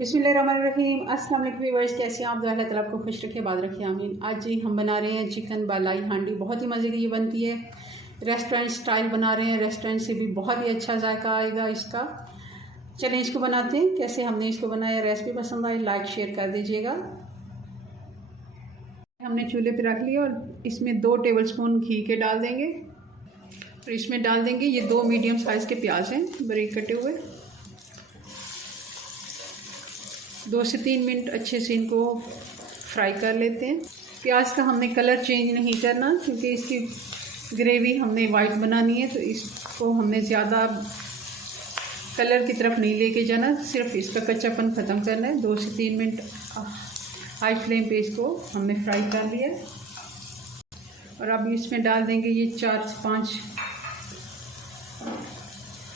बिस्मिल्लाहिर्रहमानिर्रहीम। अस्सलाम वालेकुम व्यूअर्स, कैसे हैं आप? अल्लाह ताला आपको खुश रखे, बाद रखे, आमीन। आज जी हम बना रहे हैं चिकन बालाई हांडी। बहुत ही मज़े की ये बनती है, रेस्टोरेंट स्टाइल बना रहे हैं। रेस्टोरेंट से भी बहुत ही अच्छा जायका आएगा इसका। चलें इसको बनाते हैं। कैसे हमने इसको बनाया, रेसिपी पसंद आई लाइक शेयर कर दीजिएगा। हमने चूल्हे पे रख लिया और इसमें 2 टेबलस्पून घी के डाल देंगे और इसमें डाल देंगे ये 2 मीडियम साइज़ के प्याज हैं, बारीक कटे हुए। 2 से 3 मिनट अच्छे से इनको फ्राई कर लेते हैं। प्याज का हमने कलर चेंज नहीं करना क्योंकि इसकी ग्रेवी हमने वाइट बनानी है, तो इसको हमने ज़्यादा कलर की तरफ नहीं लेके जाना, सिर्फ इसका कच्चापन ख़त्म करना है। 2 से 3 मिनट हाई फ्लेम पे इसको हमने फ्राई कर लिया और अब इसमें डाल देंगे ये 4 से 5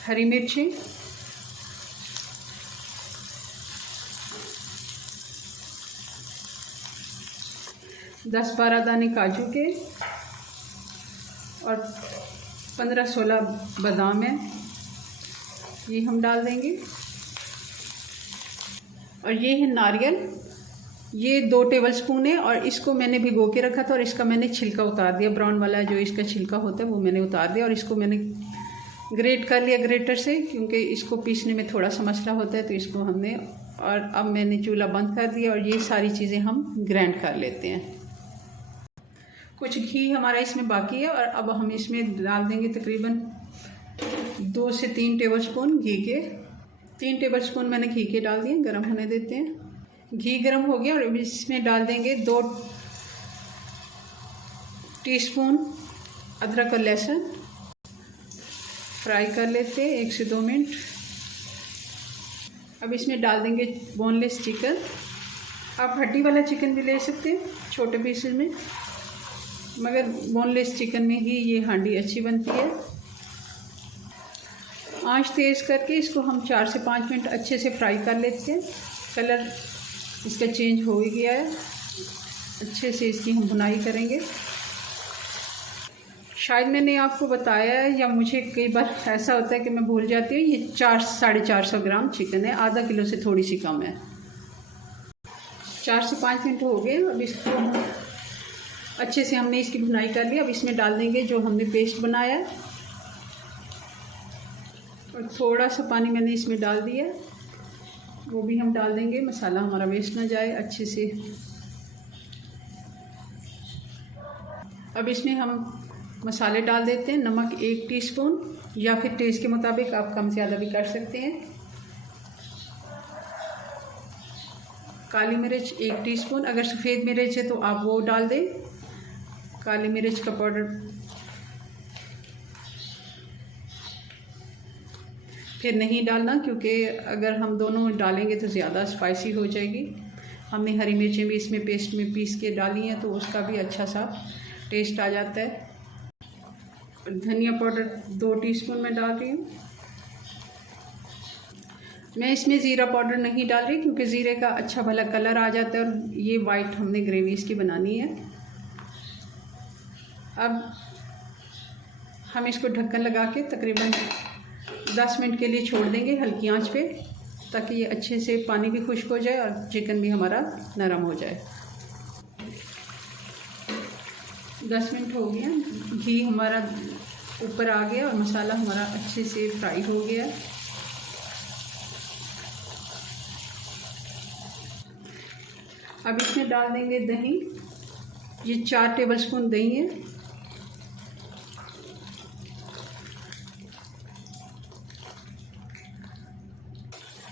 हरी मिर्ची, 10-12 दाने काजू के और 15-16 बादाम है, ये हम डाल देंगे। और ये है नारियल, ये 2 टेबलस्पून है और इसको मैंने भिगो के रखा था और इसका मैंने छिलका उतार दिया। ब्राउन वाला जो इसका छिलका होता है वो मैंने उतार दिया और इसको मैंने ग्रेट कर लिया ग्रेटर से, क्योंकि इसको पीसने में थोड़ा सा मसला होता है, तो इसको हमने। और अब मैंने चूल्हा बंद कर दिया और ये सारी चीज़ें हम ग्राइंड कर लेते हैं। कुछ घी हमारा इसमें बाकी है और अब हम इसमें डाल देंगे तकरीबन 2 से 3 टेबलस्पून घी के। 3 टेबलस्पून मैंने घी के डाल दिए, गरम होने देते हैं। घी गरम हो गया और इसमें डाल देंगे 2 टीस्पून अदरक और लहसुन। फ्राई कर लेते हैं 1 से 2 मिनट। अब इसमें डाल देंगे बोनलेस चिकन। आप हड्डी वाला चिकन भी ले सकते हैं छोटे पीसेस में, मगर बोनलेस चिकन में ही ये हांडी अच्छी बनती है। आंच तेज़ करके इसको हम 4 से 5 मिनट अच्छे से फ्राई कर लेते हैं। कलर इसका चेंज हो ही गया है, अच्छे से इसकी हम भुनाई करेंगे। शायद मैंने आपको बताया है या मुझे कई बार ऐसा होता है कि मैं भूल जाती हूँ। ये 400-450 ग्राम चिकन है, आधा किलो से थोड़ी सी कम है। 4 से 5 मिनट हो गए। अब इसको अच्छे से हमने इसकी भुनाई कर ली। अब इसमें डाल देंगे जो हमने पेस्ट बनाया है और थोड़ा सा पानी मैंने इसमें डाल दिया, वो भी हम डाल देंगे, मसाला हमारा वेस्ट ना जाए अच्छे से। अब इसमें हम मसाले डाल देते हैं। नमक 1 टीस्पून या फिर टेस्ट के मुताबिक आप कम ज़्यादा भी कर सकते हैं। काली मिर्च 1 टीस्पून, अगर सफ़ेद मिर्च है तो आप वो डाल दें, काली मिर्च का पाउडर। फिर नहीं डालना क्योंकि अगर हम दोनों डालेंगे तो ज़्यादा स्पाइसी हो जाएगी। हमने हरी मिर्चें भी इसमें पेस्ट में पीस के डाली हैं तो उसका भी अच्छा सा टेस्ट आ जाता है। धनिया पाउडर 2 टीस्पून मैं डाल रही हूँ। मैं इसमें ज़ीरा पाउडर नहीं डाल रही क्योंकि ज़ीरे का अच्छा भला कलर आ जाता है और ये वाइट हमने ग्रेवी इसकी बनानी है। अब हम इसको ढक्कन लगा के तकरीबन 10 मिनट के लिए छोड़ देंगे हल्की आंच पे, ताकि ये अच्छे से पानी भी खुश्क हो जाए और चिकन भी हमारा नरम हो जाए। 10 मिनट हो गया, घी हमारा ऊपर आ गया और मसाला हमारा अच्छे से फ्राई हो गया। अब इसमें डाल देंगे दही। ये 4 टेबलस्पून दही है।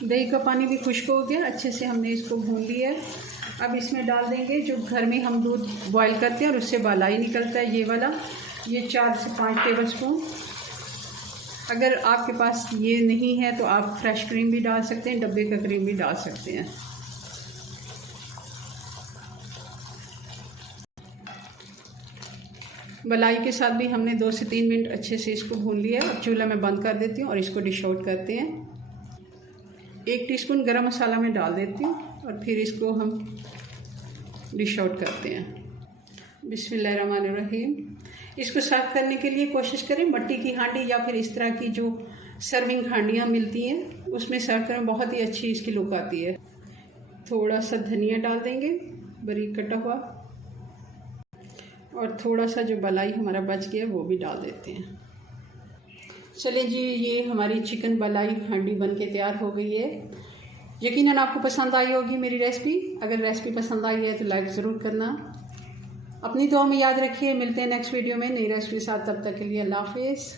दही का पानी भी खुश्क हो गया, अच्छे से हमने इसको भून लिया है। अब इसमें डाल देंगे जो घर में हम दूध बॉईल करते हैं और उससे बालाई निकलता है, ये वाला। ये 4 से 5 टेबलस्पून। अगर आपके पास ये नहीं है तो आप फ्रेश क्रीम भी डाल सकते हैं, डब्बे का क्रीम भी डाल सकते हैं। मलाई के साथ भी हमने 2 से 3 मिनट अच्छे से इसको भून लिया है। अब चूल्हा मैं बंद कर देती हूँ और इसको डिश आउट करते हैं। 1 टीस्पून गरम मसाला मैं डाल देती हूँ और फिर इसको हम डिश आउट करते हैं। बिस्मिल्लाहिर्रहमानिर्रहीम। इसको सर्व करने के लिए कोशिश करें मट्टी की हांडी या फिर इस तरह की जो सर्विंग हांडियाँ मिलती हैं उसमें सर्व करें, बहुत ही अच्छी इसकी लुक आती है। थोड़ा सा धनिया डाल देंगे बारीक कटा हुआ, और थोड़ा सा जो बलाई हमारा बच गया वो भी डाल देते हैं। चलिए जी, ये हमारी चिकन बलाई हांडी बन के तैयार हो गई है। यकीनन आपको पसंद आई होगी मेरी रेसिपी। अगर रेसिपी पसंद आई है तो लाइक ज़रूर करना। अपनी दुआ में याद रखिए। मिलते हैं नेक्स्ट वीडियो में नई रेसिपी के साथ। तब तक के लिए अल्लाह हाफिज़।